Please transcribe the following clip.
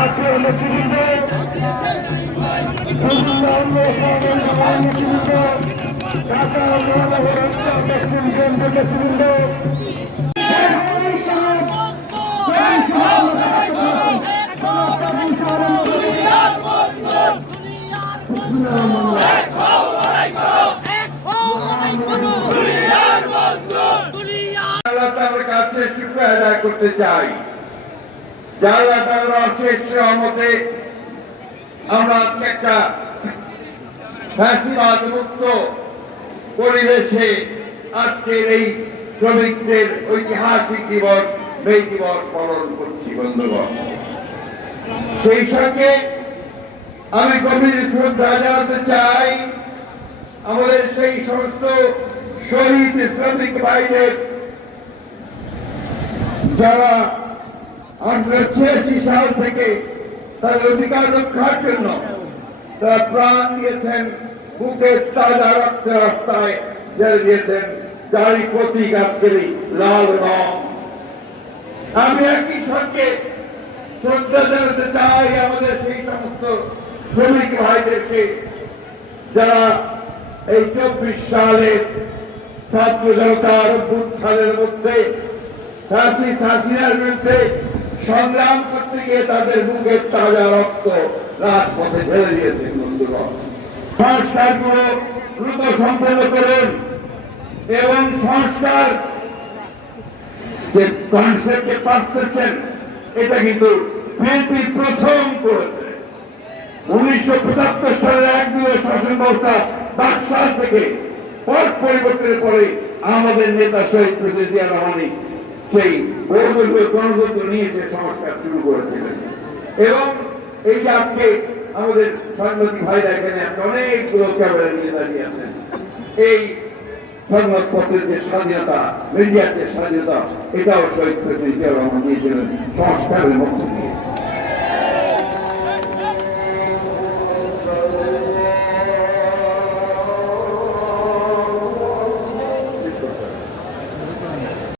জাতীয় নেতৃবৃন্দ, অন্যান্য নেতৃবৃন্দ, ঢাকা মহানগর অঞ্চল দক্ষিণ কেন্দ্রের নেতৃবৃন্দ, কাছে শুক্রিয়া আদায় করতে চাই। যারা তারা অশেষ সহমতে আমরা একটা ফ্যাসিবাদ মুক্ত পরিবেশে আজকের এই শ্রমিকদের ঐতিহাসিক দিবস মে দিবস পালন করছি বন্ধুগণ। সেই সঙ্গে আমি গভীর শ্রদ্ধা জানাতে চাই আমাদের সেই সমস্ত শহীদ শ্রমিক ভাইদের যারা 1886 সাল থেকে তাদের অধিকার রক্ষার জন্য তারা প্রাণ দিয়েছেন, বুকের তাজা রক্তের রাস্তায় জেলে দিয়েছেন, যারই প্রতীক আজকের লাল রং। আমি একই সঙ্গে শ্রদ্ধা জানাতে চাই আমাদের সেই সমস্ত শ্রমিক ভাইদেরকে যারা এই 24 সালের ছাত্র জনতার অভ্যুত্থানের মধ্যে হাসিনার বিরুদ্ধে সংগ্রাম করতে গিয়ে তাদের বুকের তাজা রক্ত রাজপথে ঢেলে দিয়েছেন। বন্ধুগণ, সংস্কারগুলো দ্রুত সম্পন্ন করুন এবং সংস্কার যে কনসেপ্টে পাস করছেন এটা কিন্তু বিএনপি প্রথম করেছে। 1975 সালের 1-2 শাসন ব্যবস্থা বাকশাল থেকে পট পরিবর্তনের পরে আমাদের নেতা শহীদ প্রেসিডেন্ট জিয়া রহমানি সেই বহুদলীয় গণতন্ত্র নিয়ে সে সংস্কার শুরু করেছিলেন। এবং এই যে আজকে আমাদের সাংবাদিক ভাইরা এখানে অনেকগুলো ক্যামেরা নিয়ে দাঁড়িয়ে আছেন, এই সংবাদপত্রের যে স্বাধীনতা, মিডিয়ার যে স্বাধীনতা, এটাও শহীদ প্রেসিডেন্ট জিয়া রহমান দিয়েছিলেন সংস্কারের মধ্য দিয়ে।